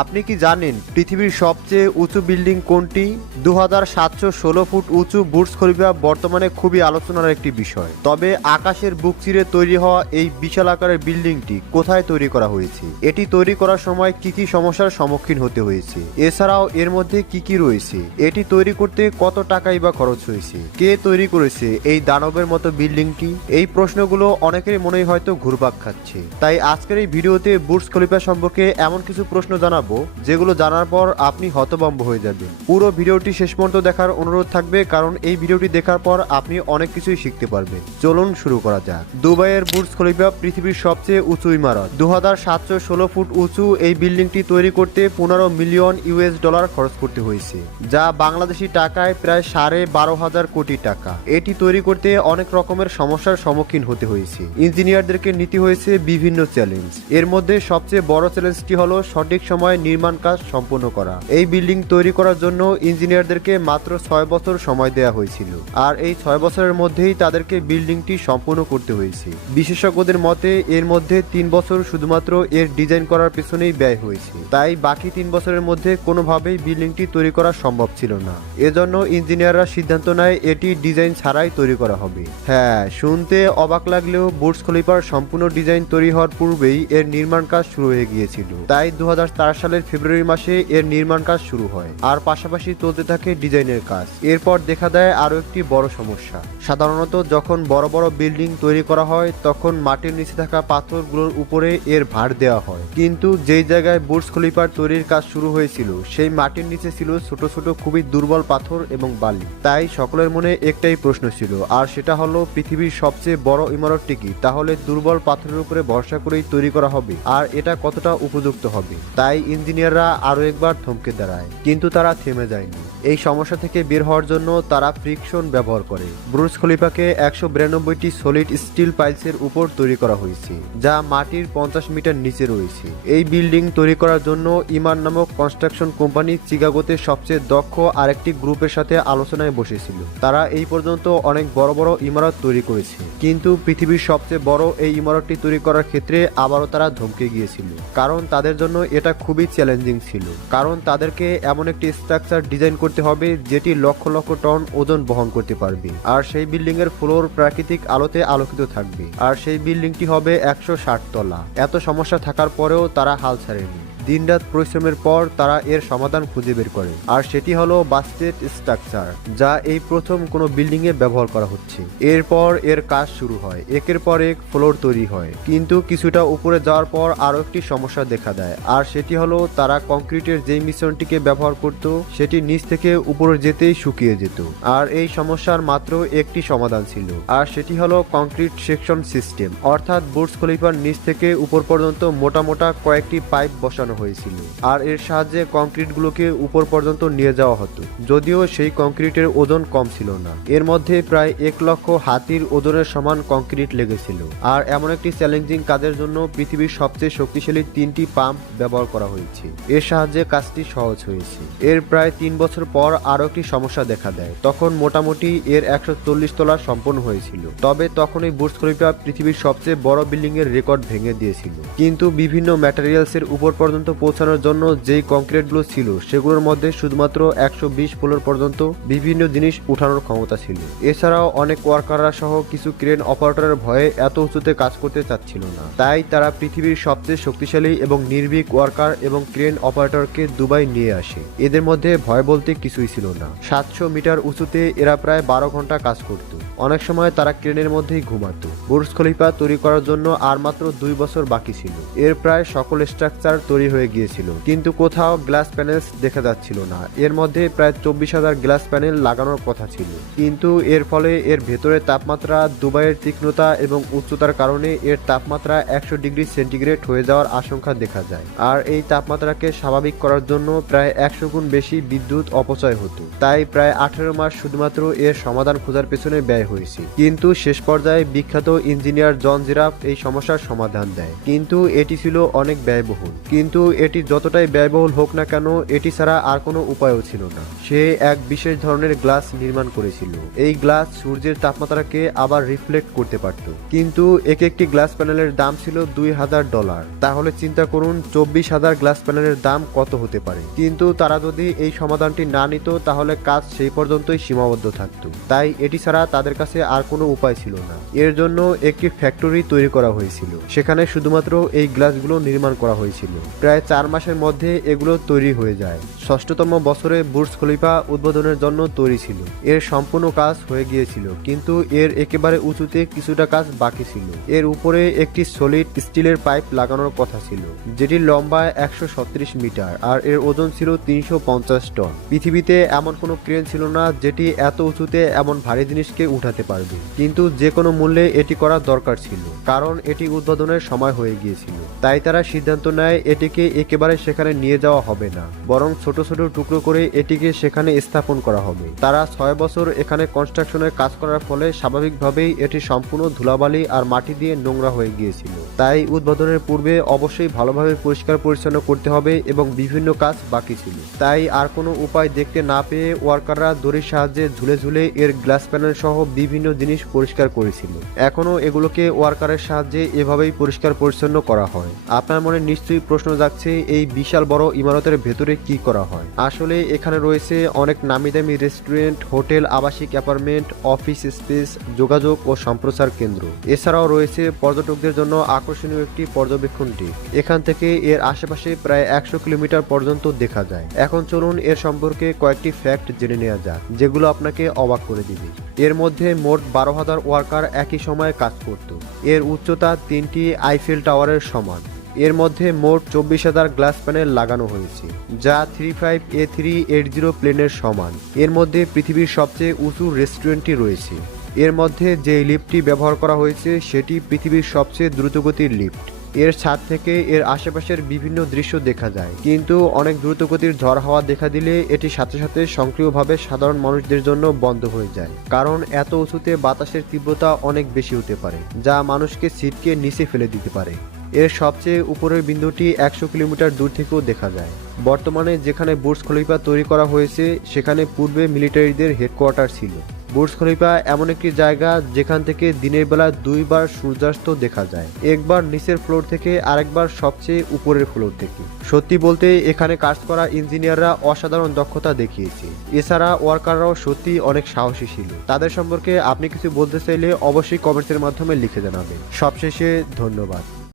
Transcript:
আপনি কি জানেন পৃথিবীর সবচেয়ে উঁচু বিল্ডিং কোনটি? 2716 ফুট উঁচু বুর্জ খলিফা বর্তমানে খুবই আলোচনার একটি বিষয়। তবে আকাশের বুক চিরে তৈরি হওয়া এই বিশাল আকারের বিল্ডিংটি কোথায় তৈরি করা হয়েছে, এটি তৈরি করার সময় কি কি সমস্যার সম্মুখীন হতে হয়েছে, এছাড়াও এর মধ্যে কি কি রয়েছে, এটি তৈরি করতে কত টাকাই বা খরচ হয়েছে, কে তৈরি করেছে এই দানবের মতো বিল্ডিংটি, এই প্রশ্নগুলো অনেকের মনেই হয়তো ঘুরপাক খাচ্ছে। তাই আজকের এই ভিডিওতে বুর্জ খলিফা সম্পর্কে এমন কিছু প্রশ্ন জানাবো যেগুলো জানার পর আপনি হতভম্ব হয়ে যাবেন। পুরো ভিডিওটি শেষ পর্যন্ত দেখার অনুরোধ থাকবে, কারণ এই ভিডিওটি দেখার পর আপনি অনেক কিছুই শিখতে পারবেন। চলুন শুরু করা যাক। দুবাইয়ের বুর্জ খলিফা পৃথিবীর সবচেয়ে উঁচু ইমারত। 2716 ফুট উঁচু এই বিল্ডিংটি তৈরি করতে 15 মিলিয়ন US ডলার খরচ করতে হয়েছে, যা বাংলাদেশি টাকায় প্রায় 12,500 কোটি টাকা। এটি তৈরি করতে অনেক রকমের সমস্যার সম্মুখীন হতে হয়েছে। ইঞ্জিনিয়ারদেরকে নিতে হয়েছে বিভিন্ন চ্যালেঞ্জ। এর মধ্যে সবচেয়ে বড় চ্যালেঞ্জটি হলো সঠিক সময়ে নির্মাণ কাজ সম্পন্ন করা। এই বিল্ডিং তৈরি করার জন্য ইঞ্জিনিয়ারদেরকে মাত্র 6 বছর সময় দেওয়া হয়েছিল, আর এই 6 বছরের মধ্যেই তাদেরকে বিল্ডিংটি সম্পূর্ণ করতে হয়েছে। বিশেষজ্ঞদের মতে এর মধ্যে 3 বছর শুধুমাত্র এর ডিজাইন করার পেছনেই ব্যয় হয়েছে, তাই বাকি 3 বছরের মধ্যে কোনোভাবেই বিল্ডিংটি তৈরি করা সম্ভব ছিল না। এজন্য ইঞ্জিনিয়াররা সিদ্ধান্ত নেয় এটি ডিজাইন ছাড়াই তৈরি করা হবে। হ্যাঁ, শুনতে অবাক লাগলেও বুর্জ খলিফার সম্পূর্ণ ডিজাইন তৈরি হওয়ার পূর্বেই এর নির্মাণ কাজ শুরু হয়ে গিয়েছিল। তাই 2004 সালের ফেব্রুয়ারি মাসে এর নির্মাণ কাজ শুরু হয়, আর পাশাপাশি চলতে থাকে ডিজাইনের কাজ। এরপর দেখা দেয় আরো একটি বড় সমস্যা। সাধারণত যখন বড় বড় বিল্ডিং তৈরি করা হয় তখন মাটির নিচে থাকা পাথরগুলোর উপরে এর ভার দেওয়া হয়, কিন্তু যেই জায়গায় বুর্জ খলিফার তৈরির কাজ শুরু হয়েছিল সেই মাটির নিচে ছিল ছোট ছোট খুবই দুর্বল পাথর এবং বালি। তাই সকলের মনে একটাই প্রশ্ন ছিল, আর সেটা হলো পৃথিবীর সবচেয়ে বড় ইমারতটি কি তাহলে দুর্বল পাথরের উপরে ভরসা করেই তৈরি করা হবে, আর এটা কতটা উপযুক্ত হবে? তাই ইঞ্জিনিয়াররা আরো একবার থমকে দাঁড়ায়, কিন্তু তারা থেমে যায়নি। এই সমস্যা থেকে বের হওয়ার জন্য তারা ফ্রিকশন ব্যবহার করে। বুর্জ খলিফাকে 192টি সলিড স্টিল পাইলসের উপর তৈরি করা হয়েছে, যা মাটির 50 মিটার নিচে রয়েছে। এই বিল্ডিং তৈরি করার জন্য ইমান নামক কনস্ট্রাকশন কোম্পানি চিকাগোতে সবচেয়ে দক্ষ আরেকটি গ্রুপের সাথে আলোচনায় বসেছিল। তারা এই পর্যন্ত অনেক বড় বড় ইমারত তৈরি করেছে, কিন্তু পৃথিবীর সবচেয়ে বড় এই ইমারতটি তৈরি করার ক্ষেত্রে আবারও তারা ধমকে গিয়েছিল, কারণ তাদের জন্য এটা খুবই চ্যালেঞ্জিং ছিল। কারণ তাদেরকে এমন একটি স্ট্রাকচার ডিজাইন করতে হবে যেটি লক্ষ লক্ষ টন ওজন বহন করতে পারবে, আর সেই বিল্ডিং এর ফ্লোর প্রাকৃতিক আলোতে আলোকিত থাকবে, আর সেই বিল্ডিংটি হবে 160 তলা। এত সমস্যা থাকার পরেও তারা হাল ছাড়েনি। দিনরাত পরিশ্রমের পর তারা এর সমাধান খুঁজে বের করে, আর সেটি হলো বাস্টেড স্ট্রাকচার, যা এই প্রথম কোনো বিল্ডিং এ ব্যবহার করা হচ্ছে। এরপর এর কাজ শুরু হয়, একের পর এক ফ্লোর তৈরি হয়, কিন্তু কিছুটা উপরে যাওয়ার পর আরো একটি সমস্যা দেখা দেয়, আর সেটি হলো তারা কংক্রিটের যেই মিশ্রণটিকে ব্যবহার করত সেটি নিচ থেকে উপরে যেতেই শুকিয়ে যেত। আর এই সমস্যার মাত্র একটি সমাধান ছিল, আর সেটি হলো কংক্রিট সেকশন সিস্টেম, অর্থাৎ বুর্জ খলিফার নিচ থেকে উপর পর্যন্ত মোটা মোটা কয়েকটি পাইপ বসানো হয়েছিল, আর এর সাহায্যে কংক্রিটগুলোকে উপর পর্যন্ত নিয়ে যাওয়া হতো। যদিও সেই কংক্রিটের ওজন কম ছিল না, এর মধ্যে প্রায় 1 লক্ষ হাতির ওজনের সমান কংক্রিট লেগেছিল। আর এমন একটি চ্যালেঞ্জিং কাজের জন্য পৃথিবীর সবচেয়ে শক্তিশালী 3টি পাম্প ব্যবহার করা হয়েছে। এর সাহায্যে কাজটি সহজ হয়েছে। এর প্রায় 3 বছর পর আরো একটি সমস্যা দেখা দেয়। তখন মোটামুটি এর 140 তলা সম্পন্ন হয়েছিল, তবে তখন এই বুর্জ খলিফা পৃথিবীর সবচেয়ে বড় বিল্ডিং এর রেকর্ড ভেঙে দিয়েছিল। কিন্তু বিভিন্ন ম্যাটেরিয়ালস এর উপর পর্যন্ত পৌঁছানোর জন্য যেই কংক্রিটগুলো ছিল সেগুলোর মধ্যে শুধুমাত্র 120 ফ্লোর পর্যন্ত বিভিন্ন জিনিস উঠানোর ক্ষমতা ছিল। এছাড়াও অনেক ওয়ার্কাররা সহ কিছু ক্রেন অপারেটরের ভয়ে এত উঁচুতে কাজ করতে চাচ্ছিল না, তাই তারা পৃথিবীর সবচেয়ে শক্তিশালী এবং নির্ভীক ওয়ার্কার এবং ক্রেন অপারেটরকে দুবাই নিয়ে আসে। এদের মধ্যে ভয় বলতে কিছুই ছিল না। 700 মিটার উঁচুতে এরা প্রায় 12 ঘন্টা কাজ করত। অনেক সময় তারা ক্রেনের মধ্যেই ঘুমাতো। বুর্জ খলিফা তৈরি করার জন্য আর মাত্র 2 বছর বাকি ছিল। এর প্রায় সকল স্ট্রাকচার তৈরি হয়ে গিয়েছিল, কিন্তু কোথাও গ্লাস প্যানেলস দেখা যাচ্ছিল না। এর মধ্যে প্রায় 24,000 গ্লাস প্যানেল লাগানোর কথা ছিল, কিন্তু এর ফলে এর ভেতরে তাপমাত্রা, দুবাইয়ের তীক্ষ্ণতা এবং উচ্চতার কারণে এর তাপমাত্রা 100 ডিগ্রি সেন্টিগ্রেড হয়ে যাওয়ার আশঙ্কা দেখা যায়। আর এই তাপমাত্রাকে স্বাভাবিক করার জন্য প্রায় 100 গুণ বেশি বিদ্যুৎ অপচয় হতো। তাই প্রায় 18 মাস শুধুমাত্র এর সমাধান খোঁজার পেছনে ব্যয় হয়েছে। কিন্তু শেষ পর্যায়ে বিখ্যাত ইঞ্জিনিয়ার জন জিরাফ এই সমস্যার সমাধান দেয়, কিন্তু এটি ছিল অনেক ব্যয়বহুল। কিন্তু এটি যতটাই ব্যয়বহুল হোক না কেন এটি ছাড়া আর কোনো উপায়ও ছিল না। সে এক বিশেষ ধরনের গ্লাস নির্মাণ করেছিল। এই গ্লাস সূর্যের তাপমাত্রাকে আবার রিফ্লেক্ট করতে পারত, কিন্তু এক একটি গ্লাস প্যানেলের দাম ছিল $2000। তাহলে চিন্তা করুন 24,000 গ্লাস প্যানেলের দাম কত হতে পারে। কিন্তু তারা যদি এই সমাধানটি না নিত তাহলে কাজ সেই পর্যন্তই সীমাবদ্ধ থাকতো। তাই এটি ছাড়া তাদের কাছে আর কোনো উপায় ছিল না। এর জন্য একটি ফ্যাক্টরি তৈরি করা হয়েছিল, সেখানে শুধুমাত্র এই গ্লাসগুলো নির্মাণ করা হয়েছিল। প্রায় 4 মাসের মধ্যে এগুলো তৈরি হয়ে যায়। 6তম বছরে বুর্জ খলিফা উদ্বোধনের জন্য তৈরি ছিল। এর সম্পূর্ণ কাজ হয়ে গিয়েছিল, কিন্তু এর একেবারে উঁচুতে কিছুটা কাজ বাকি ছিল। এর উপরে একটি সলিড স্টিলের পাইপ লাগানোর কথা ছিল, যেটি লম্বা 137 মিটার আর এর ওজন ছিল 350 টন। পৃথিবীতে এমন কোনো ক্রেন ছিল না যেটি এত উঁচুতে এমন ভারী জিনিসকে উঠাতে পারবে, কিন্তু যে কোনো মূল্যে এটি করা দরকার ছিল, কারণ এটি উদ্বোধনের সময় হয়ে গিয়েছিল। তাই তারা সিদ্ধান্ত নেয় এটিকে একেবারে সেখানে নিয়ে যাওয়া হবে না, বরং ছোট ছোট টুকরো করে এটিকে সেখানে স্থাপন করা হবে। তারা 6 বছর এখানে কনস্ট্রাকশনের কাজ করার ফলে স্বাভাবিকভাবেই এটি সম্পূর্ণ ধুলাবালি আর মাটি দিয়ে নোংরা হয়ে গিয়েছিল। তাই উদ্বোধনের পূর্বে অবশ্যই ভালোভাবে পরিষ্কার পরিচ্ছন্ন করতে হবে এবং বিভিন্ন কাজ বাকি ছিল। তাই আর কোনো উপায় দেখতে না পেয়ে ওয়ার্কাররা দড়ির সাহায্যে ঝুলে ঝুলে এর গ্লাস প্যানেল সহ বিভিন্ন জিনিস পরিষ্কার করেছিল। এখনো এগুলোকে ওয়ার্কারের সাহায্যে এভাবেই পরিষ্কার পরিচ্ছন্ন করা হয়। আপনার মনে নিশ্চয়ই প্রশ্ন জাগছে, এই বিশাল বড় ইমারতের ভেতরে কি করা হয়? আসলে এখানে রয়েছে অনেক নামিদামি রেস্টুরেন্ট, হোটেল, আবাসিক অ্যাপার্টমেন্ট, অফিস স্পেস, যোগাযোগ ও সম্প্রচার কেন্দ্র। এছাড়াও রয়েছে পর্যটকদের জন্য আকর্ষণীয় একটি পর্যবেক্ষণ ডেক। এখান থেকে এর আশেপাশে প্রায় 100 কিলোমিটার পর্যন্ত দেখা যায়। এখন চলুন এর সম্পর্কে কয়েকটি ফ্যাক্ট জেনে নেওয়া যাক, যেগুলো আপনাকে অবাক করে দিবে। এর মধ্যে মোট 12,000 ওয়ার্কার একই সময়ে কাজ করত। এর উচ্চতা 3টি আইফেল টাওয়ারের সমান। এর মধ্যে মোট 24,000 গ্লাস প্যানেল লাগানো হয়েছে, যা 35A380 প্লেনের সমান। এর মধ্যে পৃথিবীর সবচেয়ে উঁচু রেস্টুরেন্টটি রয়েছে। এর মধ্যে যে লিফটটি ব্যবহার করা হয়েছে সেটি পৃথিবীর সবচেয়ে দ্রুতগতির লিফট। এর ছাদ থেকে এর আশেপাশের বিভিন্ন দৃশ্য দেখা যায়, কিন্তু অনেক দ্রুতগতির ঝড় হাওয়া দেখা দিলে এটি সাথে সাথে সক্রিয়ভাবে সাধারণ মানুষদের জন্য বন্ধ হয়ে যায়, কারণ এত উঁচুতে বাতাসের তীব্রতা অনেক বেশি হতে পারে, যা মানুষকে ছিটকে নিচে ফেলে দিতে পারে। এর সবচেয়ে উপরের বিন্দুটি 100 কিলোমিটার দূর থেকেও দেখা যায়। বর্তমানে যেখানে বুর্জ খলিফা তৈরি করা হয়েছে সেখানে পূর্বে মিলিটারিদের হেডকোয়ার্টার ছিল। বুর্জ খলিফা এমন একটি জায়গা যেখান থেকে দিনের বেলা 2 বার সূর্যাস্ত দেখা যায়, একবার নিচের ফ্লোর থেকে আরেকবার সবচেয়ে উপরের ফ্লোর থেকে। সত্যি বলতে এখানে কাজ করা ইঞ্জিনিয়াররা অসাধারণ দক্ষতা দেখিয়েছে। এছাড়া ওয়ার্কাররাও সত্যি অনেক সাহসী ছিল। তাদের সম্পর্কে আপনি কিছু বলতে চাইলে অবশ্যই কমেন্টসের মাধ্যমে লিখে জানাবেন। সবশেষে ধন্যবাদ।